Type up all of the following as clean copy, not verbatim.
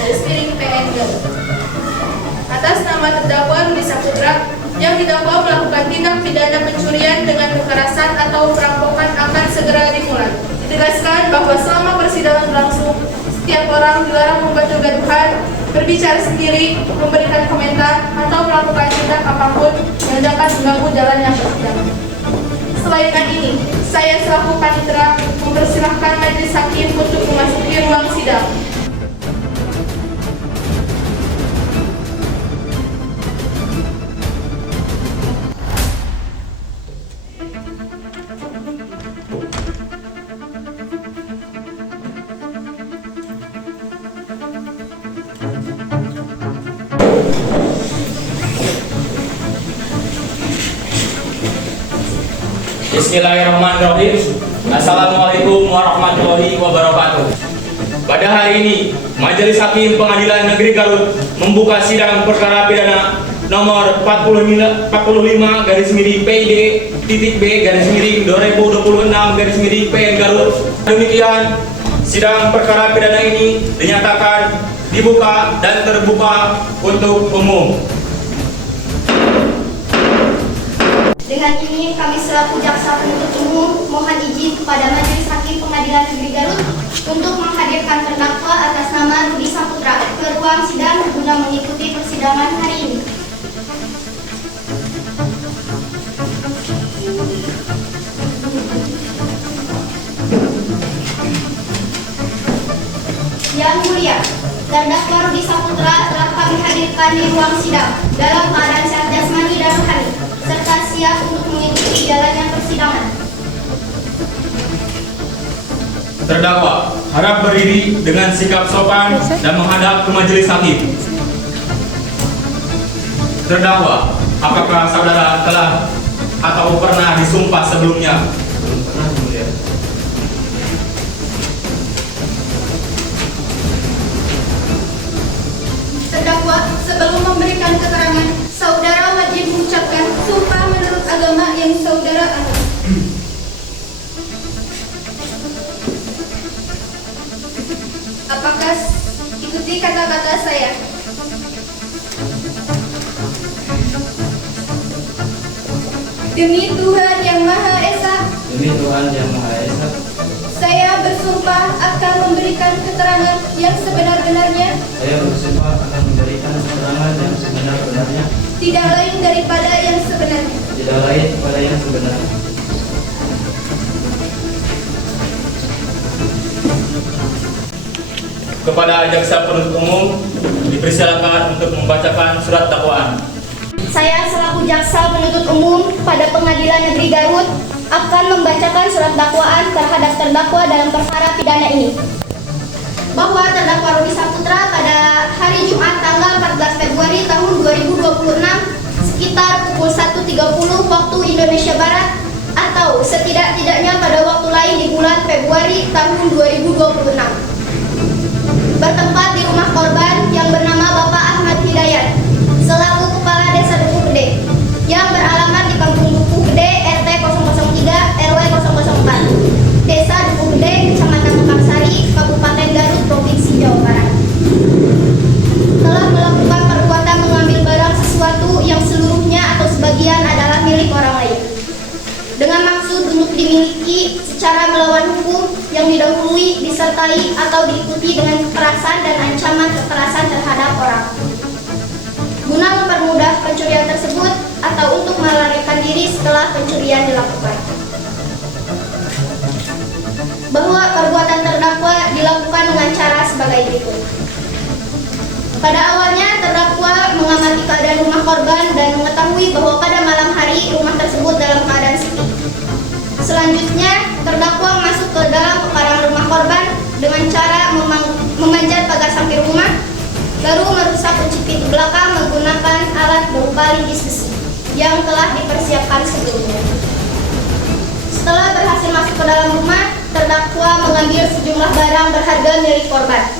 garis miring PN Garut. Atas nama terdakwa Rudi Saputra yang didakwa melakukan tindak pidana pencurian dengan kekerasan atau perampokan akan segera dimulai. Ditegaskan bahwa selama persidangan berlangsung, setiap orang dilarang membuat kegaduhan, berbicara sendiri, memberikan komentar, atau melakukan tindak apapun yang dapat mengganggu jalannya persidangan. Selain ini, saya selaku panitera mempersilahkan majelis hakim untuk memasuki ruang sidang. Bismillahirrahmanirrahim. Assalamualaikum warahmatullahi wabarakatuh. Pada hari ini, Majelis Hakim Pengadilan Negeri Garut membuka sidang perkara pidana nomor 45-PID-B-2026-PN Garut. Demikian, sidang perkara pidana ini dinyatakan dibuka dan terbuka untuk umum. Dengan ini kami selaku jaksa penuntut umum mohon izin kepada Majelis Hakim Pengadilan Negeri Garut untuk menghadirkan terdakwa atas nama Rudi Saputra ke ruang sidang guna mengikuti persidangan hari ini. Yang mulia, terdakwa Rudi Saputra telah kami hadirkan di ruang sidang dalam keadaan sehat jasmani dan rohani, serta siap untuk mengikuti jalannya persidangan. Terdakwa harap berdiri dengan sikap sopan dan menghadap ke majelis hakim. Terdakwa, apakah saudara telah atau pernah disumpah sebelumnya? Belum pernah, mulia. Terdakwa, sebelum memberikan keterangan, saudara wajib mengucapkan sumpah menurut agama yang saudara anut. Apakah ikuti kata-kata saya? Demi Tuhan Yang Maha Esa, Demi Tuhan Yang Maha Esa, saya bersumpah akan memberikan keterangan yang sebenar-benarnya, saya bersumpah akan memberikan keterangan yang sebenar-benarnya, tidak lain daripada yang sebenarnya. tidak lain pada yang sebenarnya. Kepada jaksa penuntut umum dipersilakan untuk membacakan surat dakwaan. Saya selaku jaksa penuntut umum pada Pengadilan Negeri Garut akan membacakan surat dakwaan terhadap terdakwa dalam perkara pidana ini. Bahwa terdakwa Rudi Saputra pada hari Jumat tanggal 14 Februari tahun 2026 sekitar pukul 1.30 waktu Indonesia Barat atau setidak-tidaknya pada waktu lain di bulan Februari tahun 2026 bertempat di rumah korban yang bernama Bapak Ahmad Hidayat selaku Kepala Desa Duku Gede yang beralamat di Kampung Duku Gede RT 003 RW 004 Desa Duku Gede Kecamatan Mekarsari Kabupaten Garut Provinsi Jawa Barat telah melakukan perbuatan mengambil barang sesuatu yang seluruhnya atau sebagian adalah milik orang lain dengan maksud untuk dimiliki secara melawan hukum yang didahului, disertai atau diikuti dengan kekerasan dan ancaman kekerasan terhadap orang guna mempermudah pencurian tersebut atau untuk melarikan diri setelah pencurian dilakukan. Bahwa perbuatan terdakwa dilakukan dengan cara sebagai berikut. Pada awalnya terdakwa mengamati keadaan rumah korban dan mengetahui bahwa pada malam hari rumah tersebut dalam keadaan sepi. Selanjutnya, terdakwa masuk ke dalam pekarangan rumah korban dengan cara memanjat pagar samping rumah, lalu merusak kunci pintu belakang menggunakan alat berupa linggis besi yang telah dipersiapkan sebelumnya. Setelah berhasil masuk ke dalam rumah, terdakwa mengambil sejumlah barang berharga milik korban,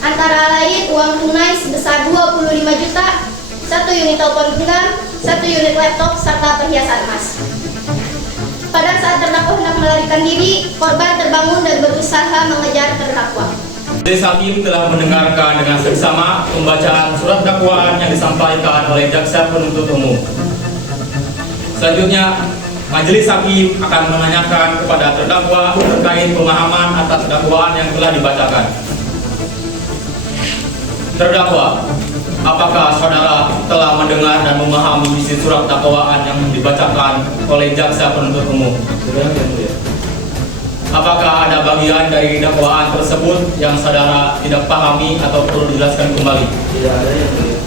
antara lain uang tunai sebesar 25 juta, 1 unit telepon genggam, 1 unit laptop, serta perhiasan emas. Pada saat terdakwa hendak melarikan diri, korban terbangun dan berusaha mengejar terdakwa. Majelis Hakim telah mendengarkan dengan seksama pembacaan surat dakwaan yang disampaikan oleh jaksa penuntut umum. Selanjutnya, Majelis Hakim akan menanyakan kepada terdakwa terkait pemahaman atas dakwaan yang telah dibacakan. Terdakwa, apakah saudara telah mendengar dan memahami isi surat dakwaan yang dibacakan oleh jaksa penuntut umum? Sudah, Yang Mulia. Apakah ada bagian dari dakwaan tersebut yang saudara tidak pahami atau perlu dijelaskan kembali? Tidak ada, Yang Mulia.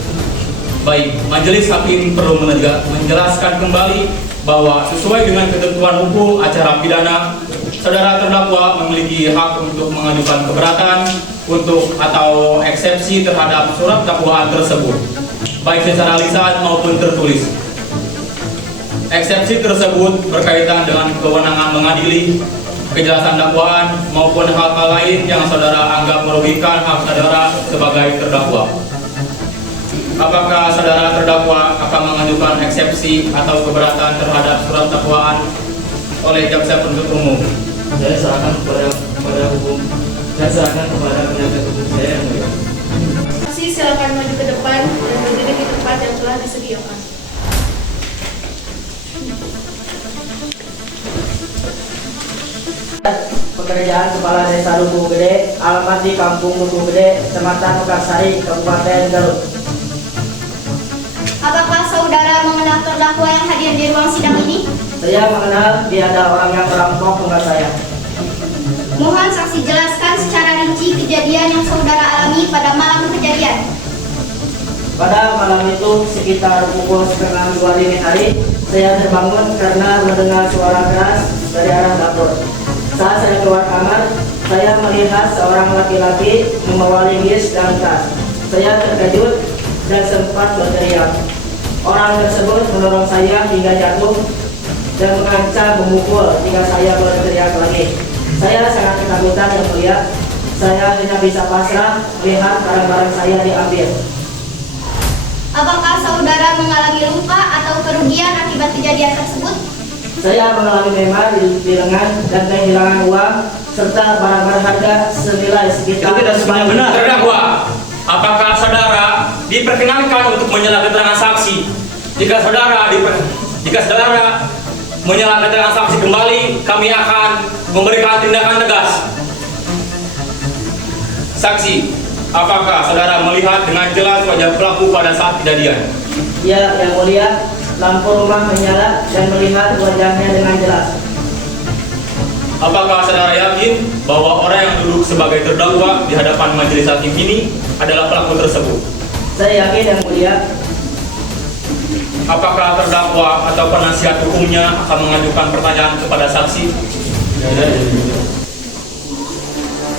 Baik, Majelis Hakim perlu menjelaskan kembali bahwa sesuai dengan ketentuan hukum acara pidana, saudara terdakwa memiliki hak untuk mengajukan keberatan untuk atau eksepsi terhadap surat dakwaan tersebut, baik secara lisan maupun tertulis. Eksepsi tersebut berkaitan dengan kewenangan mengadili, kejelasan dakwaan maupun hal-hal lain yang saudara anggap merugikan hak saudara sebagai terdakwa. Apakah saudara terdakwa akan mengajukan eksepsi atau keberatan terhadap surat dakwaan oleh jaksa penuntut umum? Saya serahkan kepada hukum. Saya serahkan kepada penasihat hukum saya, Yang Mulia. Saksi silakan maju ke depan dan berdiri di tempat yang telah disediakan. Pekerjaan Kepala Desa Duku Gede, alamat di Kampung Duku Gede, Kecamatan Mekarsari, Kabupaten Garut. Apakah saudara mengenal terdakwa yang hadir di ruang sidang ini? Saya mengenal dia ada orang yang merampok rumah saya. Mohon saksi jelaskan secara rinci kejadian yang saudara alami pada malam kejadian. Pada malam itu sekitar pukul 1:30 dini hari, saya terbangun karena mendengar suara keras dari arah dapur. Saat saya keluar kamar, saya melihat seorang laki-laki membawa linggis dan tas. Saya terkejut dan sempat berteriak. Orang tersebut mendorong saya hingga jatuh dan mengancam memukul jika saya berteriak lagi. Saya sangat ketakutan, Yang Mulia. Saya hanya bisa pasrah melihat barang-barang saya diambil. Apakah saudara mengalami luka atau kerugian akibat kejadian tersebut? Saya mengalami memar di lengan dan kehilangan uang serta barang berharga senilai sekitar. Itu tidak semuanya benar. Terdakwa, apakah saudara diperkenankan untuk menyela keterangan saksi? Jika saudara menyela keterangan saksi kembali, kami akan memberikan tindakan tegas. Saksi, apakah saudara melihat dengan jelas wajah pelaku pada saat kejadian? Ya, Yang Mulia, lampu rumah menyala dan melihat wajahnya dengan jelas. Apakah saudara yakin bahwa orang yang duduk sebagai terdakwa di hadapan majelis hakim ini adalah pelaku tersebut? Saya yakin, Yang Mulia. Apakah terdakwa atau penasihat hukumnya akan mengajukan pertanyaan kepada saksi? Tidak ada, Yang Mulia.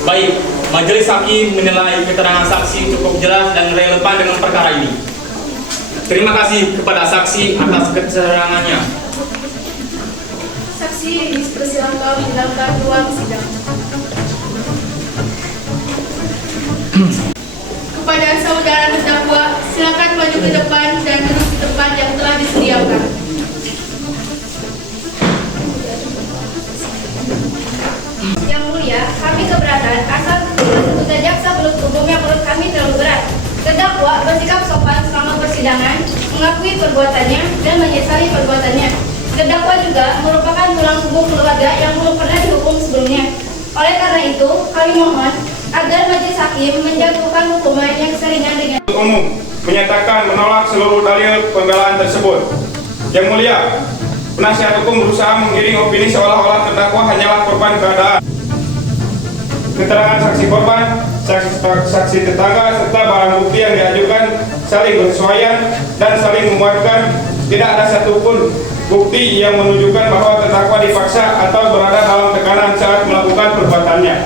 Baik, majelis hakim menilai keterangan saksi cukup jelas dan relevan dengan perkara ini. Terima kasih kepada saksi atas keterangannya. Saksi dipersilakan meninggalkan ruang sidang. Kepada saudara terdakwa, silakan maju ke depan dan duduk di tempat yang telah disediakan. Yang Mulia, kami keberatan asal tuntutan jaksa penuntut umum yang menurut kami terlalu berat. Terdakwa bersikap sopan selama persidangan, mengakui perbuatannya dan menyesali perbuatannya. Terdakwa juga merupakan tulang punggung keluarga yang belum pernah dihukum sebelumnya. Oleh karena itu, kami mohon agar majelis hakim menjatuhkan hukuman yang seringan dengan umum menyatakan menolak seluruh dalil pembelaan tersebut. Yang Mulia, penasihat hukum berusaha menggiring opini seolah-olah terdakwa hanyalah korban keadaan. Keterangan saksi korban, saksi tetangga, serta barang bukti yang diajukan saling bersesuaian dan saling memuatkan. Tidak ada satupun bukti yang menunjukkan bahwa terdakwa dipaksa atau berada dalam tekanan saat melakukan perbuatannya.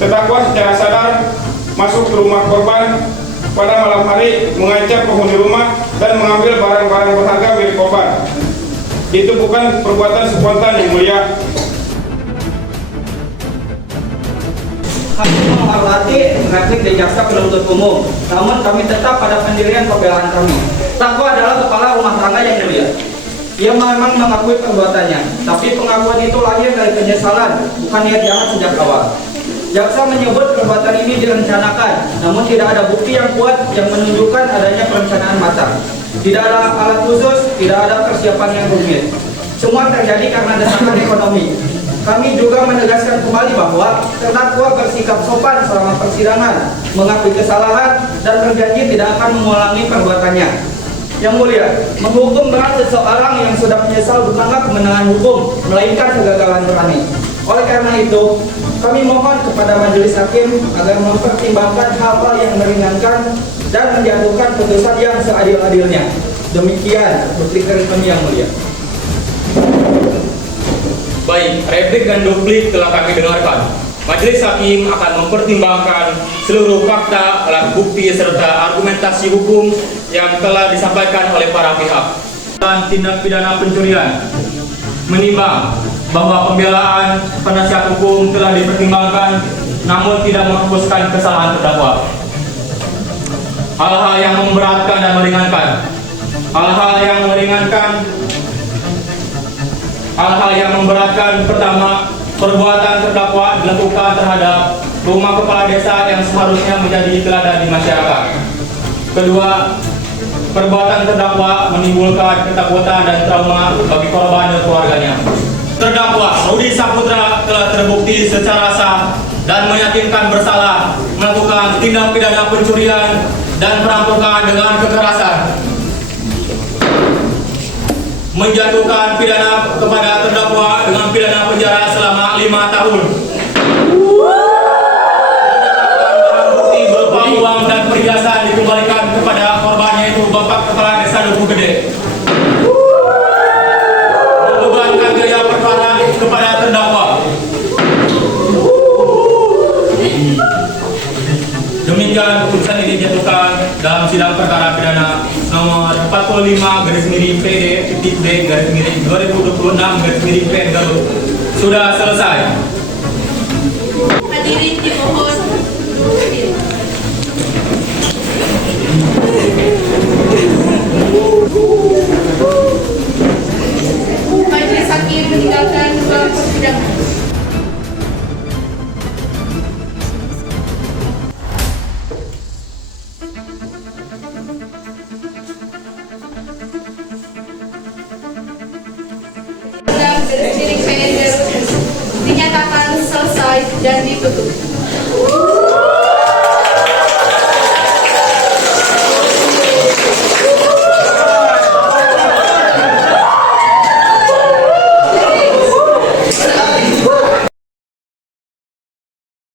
Terdakwa secara sadar masuk ke rumah korban pada malam hari, mengancam penghuni rumah dan mengambil barang-barang berharga milik korban. Itu bukan perbuatan spontan, Yang Mulia. Kami menghormati replik dari jaksa penuntut umum, namun kami tetap pada pendirian pembelaan kami. Terdakwa adalah kepala rumah tangga, Yang Mulia. Ia memang mengakui perbuatannya, tapi pengakuan itu lahir dari penyesalan, bukan niat jahat sejak awal. Jaksa menyebut perbuatan ini direncanakan, namun tidak ada bukti yang kuat yang menunjukkan adanya perencanaan matang. Tidak ada alat khusus, tidak ada persiapan yang rumit. Semua terjadi karena desakan ekonomi. Kami juga menegaskan kembali bahwa terdakwa bersikap sopan selama persidangan, mengakui kesalahan, dan berjanji tidak akan mengulangi perbuatannya. Yang mulia, menghukum berat seseorang yang sudah menyesal bukanlah kemenangan hukum, melainkan kegagalan nurani. Oleh karena itu, kami mohon kepada majelis hakim agar mempertimbangkan hal-hal yang meringankan dan menjatuhkan putusan yang seadil-adilnya. Demikian bukti kami yang mulia. Baik, replik dan duplik telah kami dengarkan. Majelis hakim akan mempertimbangkan seluruh fakta, alat bukti, serta argumentasi hukum yang telah disampaikan oleh para pihak. Dan tindak pidana pencurian menimbang bahwa pembelaan penasihat hukum telah dipertimbangkan namun tidak menghapuskan kesalahan terdakwa. Hal-hal yang memberatkan dan meringankan. Hal-hal yang memberatkan, pertama, perbuatan terdakwa dilakukan terhadap rumah kepala desa yang seharusnya menjadi teladan di masyarakat. Kedua, perbuatan terdakwa menimbulkan ketakutan dan trauma bagi korban dan keluarganya. Terdakwa Rudi Saputra telah terbukti secara sah dan meyakinkan bersalah melakukan tindak pidana pencurian dan perampokan dengan kekerasan, menjatuhkan pidana kepada terdakwa dengan pidana penjara selama 5 tahun. Barang bukti berupa uang dan perhiasan dikembalikan kepada korbannya, itu Bapak Kepala Desa Duku Gede. Membebankan biaya perkara kepada terdakwa. Demikian putusan ini dijatuhkan dalam sidang perkara pidana nomor 45/PD-B/2026/PN Garut. Sudah selesai. Hadirin dimohon berdiri. Majelis hakim meninggalkan ruang persidangan. Garis miring PN Garut dinyatakan selesai dan ditutup.